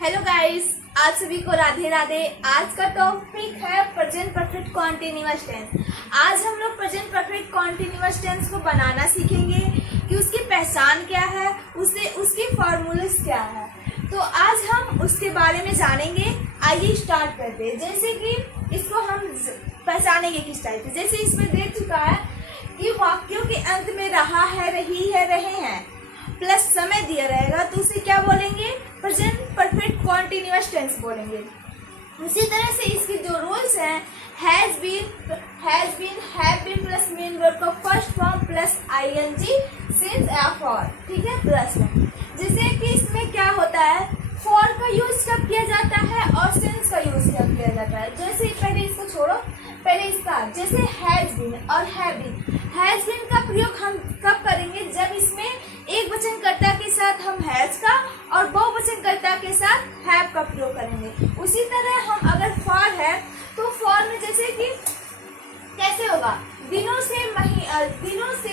Hello guys, आप सभी को राधे राधे। आज का टॉपिक है प्रेजेंट परफेक्ट कॉन्टिन्यूअस टेंस। आज हम लोग प्रेजेंट परफेक्ट कॉन्टिन्यूअस टेंस को बनाना सीखेंगे कि उसकी पहचान क्या है, उसकी फॉर्मूलास क्या है। तो आज हम उसके बारे में जानेंगे। आइए स्टार्ट करते हैं। जैसे कि इसको हम पहचानेंगे किस टाइप से। जैसे इसमें दे चुका है कि वाक्यों के अंत में रहा है, रही है, रहे हैं प्लस समय दिया रहेगा, तो उसे क्या बोलेंगे? प्रेजेंट परफेक्ट कॉन्टिन्यूअस टेंस बोलेंगे। उसी तरह से इसके जो रूल्स हैं, has been, have been plus main verb का first form plus ING since या फॉर, ठीक है, प्लस में। जैसे कि इसमें क्या होता है, फॉर का यूज कब किया जाता है और सिंस का यूज कब किया जाता है। जैसे पहले इसको छोड़ो, पहले इसका जैसे हैज बीन और हैव बीन। हैज बीन का प्रयोग हम कब करेंगे? जब इसमें एक वचनकर्ता के साथ हम हैज का और बहुवचनकर्ता के साथ हैव का प्रयोग करेंगे। उसी तरह हम अगर फॉर है तो फॉर में जैसे कि कैसे होगा, दिनों से, महीनों से,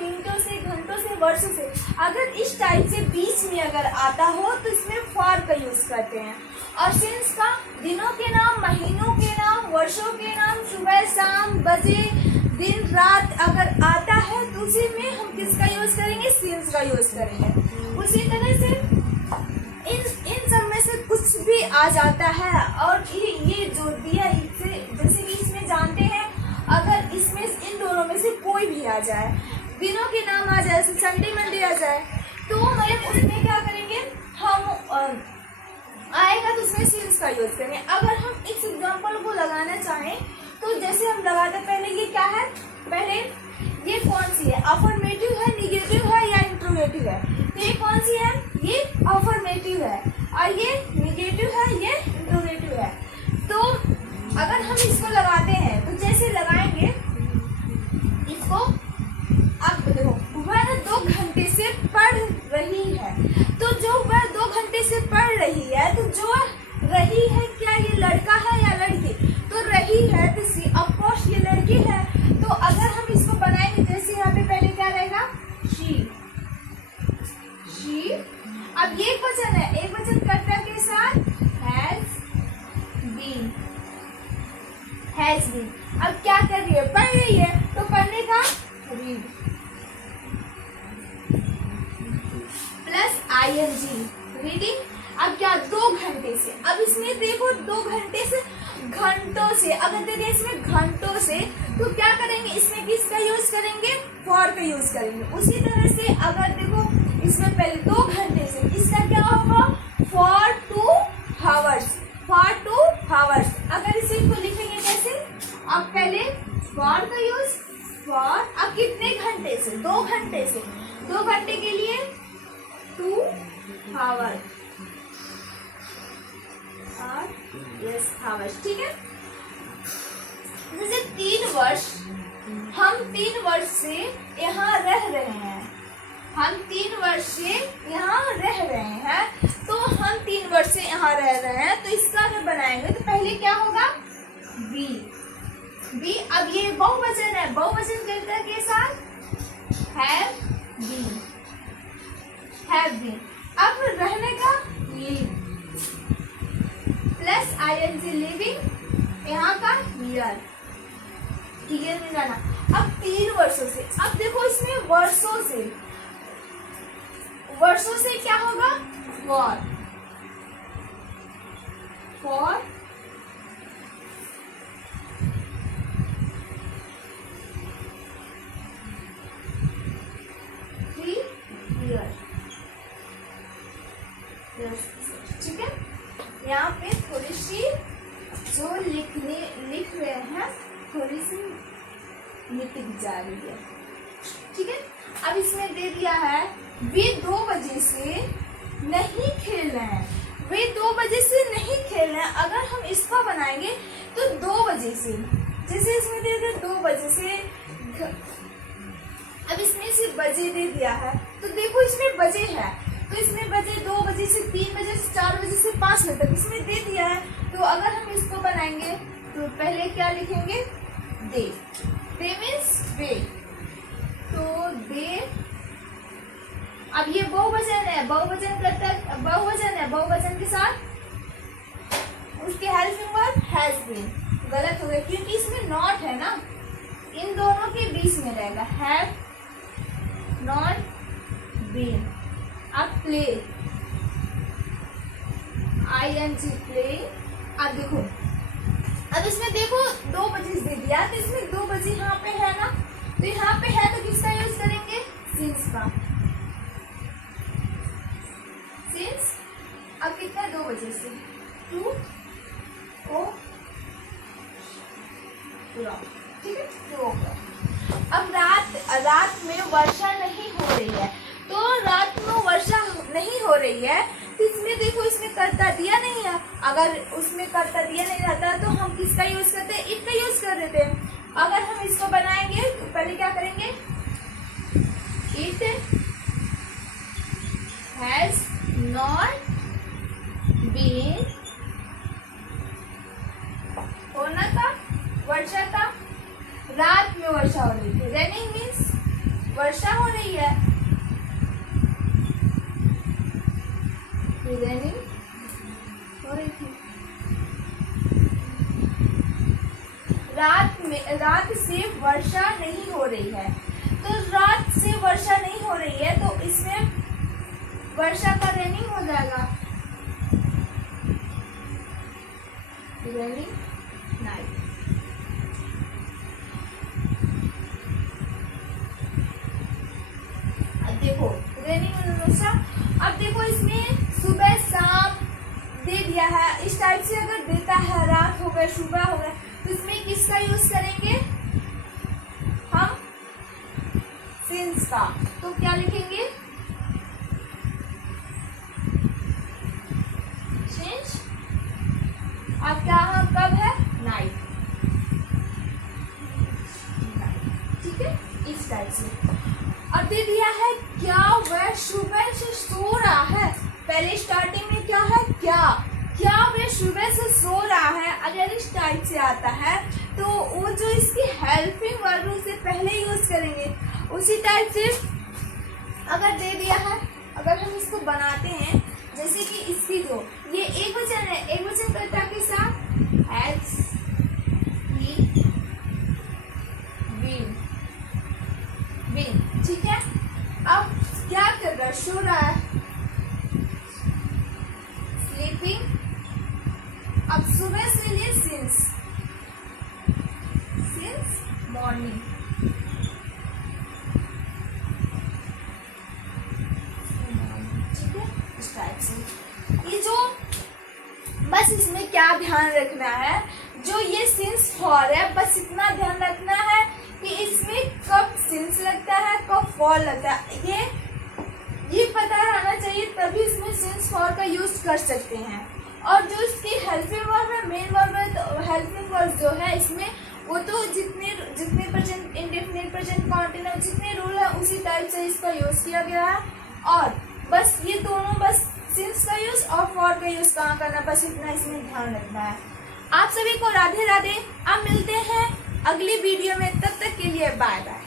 मिनटों से, घंटों से, वर्षों से, अगर इस टाइप से बीच में अगर आता हो तो इसमें फॉर का यूज करते हैं। और सिंस का दिनों के नाम, महीनों के नाम, वर्षों के नाम, सुबह शाम, बजे, दिन रात अगर आता है तो उसी में हम किसका यूज करेंगे? सिंस का यूज करेंगे। उसी तरह से इन सब में से कुछ भी आ जाता है। और ये जो दिया इससे, जैसे कि इसमें जानते हैं, अगर इसमें इन दोनों में से कोई भी आ जाए, दिनों के नाम आ जाए, संडे मंडे आ जाए, तो मतलब उसमें क्या करेंगे हम? आएगा तो उसमें सिंस का यूज करेंगे। अगर हम इस एग्जाम्पल को लगाना चाहें तो जैसे हम लगाते, पहले ये क्या है, पहले ये कौन सी है, अफर्मेटिव है, निगेटिव है या इंट्रोगेटिव है? तो ये कौन सी है? ये अफर्मेटिव है और ये निगेटिव है, ये इंट्रोगेटिव है। तो अगर हम इसको लगाते हैं तो जैसे लगाएंगे इसको, अब देखो वह 2 घंटे से पढ़ रही है, तो जो वह 2 घंटे से पढ़ रही है, तो जो रही है क्या ये लड़का है या लड़की? तो रही है तो सी, ऑफकोर्स ये लड़की है। तो अगर हम इसको बनाएंगे, जैसे यहाँ पे पहले क्या रहेगा, शी। अब ये एक वचन है, एक वचन कर्ता के साथ हैज बीन। अब क्या कर रही है? पढ़ रही है, तो पढ़ने का रीड प्लस आईएनजी, रीडिंग। अब क्या? 2 घंटे से। अब इसमें देखो 2 घंटे से, घंटों से, अगर देखिए इसमें घंटों से, तो क्या करेंगे? इसमें किसका यूज करेंगे? फॉर का यूज करेंगे। उसी तरह से अगर देखो इसमें पहले 2 घंटे से, इसका क्या होगा? For 2 hours, for 2 hours. अगर इसे को लिखेंगे कैसे? अब पहले फॉर का यूज, फॉर, अब कितने घंटे से? 2 घंटे से। 2 घंटे के लिए 2 आवर, यस आवर्स, ठीक है। जैसे 3 वर्ष, हम 3 वर्ष से यहाँ रह रहे हैं, हम 3 वर्ष से यहाँ रह रहे हैं, तो हम 3 वर्ष से यहाँ रह रहे हैं, तो इसका अगर बनाएंगे तो पहले क्या होगा? बी। अब ये बहुवचन है, बहुवचन कर्ता के साथ हैव बीन। अब रहने का लिव प्लस आईएनजी, लिविंग, यहाँ का ईयर, ईयर में जाना। अब 3 वर्षों से, अब देखो इसमें वर्षों से क्या होगा? फॉर 3 ईयर, ठीक है। यहाँ पे थोड़ी सी जो लिख रहे हैं, थोड़ी सी मिट जा रही है, ठीक है। अब इसमें दे दिया है वे 2 बजे से नहीं खेल रहे हैं, वे 2 बजे से नहीं खेल रहे हैं। अगर हम इसको बनाएंगे तो 2 बजे से, जैसे इसमें दे दिया 2 बजे से, अब इसमें सिर्फ बजे दे दिया है, तो देखो इसमें बजे है, तो इसमें बजे 2 बजे से 3 बजे से 4 बजे से 5 बजे तक इसमें दे दिया है। तो अगर हम इसको बनाएंगे तो पहले क्या लिखेंगे? दे मीन्स वे, तो दे अब ये बहुवचन है, बहुवचन करता है, बहुवचन है, बहुवचन के साथ उसके हेल्पिंग वर्ब हैज बीन। गलत हो गया क्योंकि इसमें नॉट है ना, इन दोनों के बीच में रहेगा, हैव नॉट बीन। अब प्ले, ING प्ले। अब देखो, अब इसमें देखो दो बचेस दे दिया, तो इसमें दो बचे यहाँ पे है ना, तो यहाँ पे है तो किसका यूज करेंगे, सिंस का, सिंस। अब कितना, दो बजे से, टू ओ ठीक है, टू। अब रात में वर्षा नहीं हो रही है, तो रात में वर्षा नहीं हो रही है, तो इसमें देखो इसमें कर्ता दिया नहीं है। अगर उसमें कर्ता दिया नहीं रहता तो हम किसका यूज करते हैं, इट का यूज कर देते हैं। अगर हम इसको बनाएंगे तो पहले क्या करेंगे, इट हैज नॉट बीन, होना था वर्षा था, रात में वर्षा हो रही थी, रेनिंग मीन्स वर्षा हो रही है, रेनिंग हो रही थी। रात से वर्षा नहीं हो रही है, तो रात से वर्षा नहीं हो रही है, तो इसमें वर्षा का रेनिंग हो जाएगा, रेनिंग नाइट। अब देखो रेनिंग वर्षा। अब देखो इसमें सुबह शाम दे दिया है, इस टाइप से अगर देता है, रात हो गए सुबह हो गए, तो इसमें किसका यूज करेंगे हम, सिंस का। तो क्या लिखेंगे, सिंस। अब क्या कब है, नाइट, ठीक है, इस टाइप से। अब दे दिया है क्या वह सुबह से सो रहा है, पहले स्टार्टिंग में क्या है, क्या वह सुबह से सो रहा है। अगर इस टाइप से आता है तो वो जो इसकी हेल्पिंग वर्ब उसे पहले यूज करेंगे। उसी टाइप से अगर दे दिया है, अगर हम इसको बनाते हैं, जैसे कि इसकी जो ये एक वचन है, एक वचन कर्ता के साथ हैज ही बीन, ठीक है। अब क्या कर रहा है, सो रहा है, स्लीपिंग। अब सुबह से लिए सिंस मॉर्निंग, ठीक है, इस टाइप से। ये जो बस इसमें क्या ध्यान रखना है, जो ये सिंस फॉर है, बस इतना ध्यान रखना है कि इसमें कब सिंस लगता है, कब फॉर लगता है, ये पता रहना चाहिए, तभी इसमें सिंस फॉर का यूज कर सकते हैं। और जो इसकी हेल्पिंग वर्ब है, मेन वर्ब है, तो हेल्पिंग वर्ब जो है इसमें वो तो जितने प्रेजेंट इंडेफिनिट प्रेजेंट कॉन्टिन्यूस जितने रूल है उसी टाइप से इसका यूज किया गया है। और बस ये दोनों, बस सिंस का यूज और फॉर का यूज कहाँ करना, बस इतना इसमें ध्यान रखना है। आप सभी को राधे राधे। अब मिलते हैं अगली वीडियो में, तब तक के लिए बाय बाय।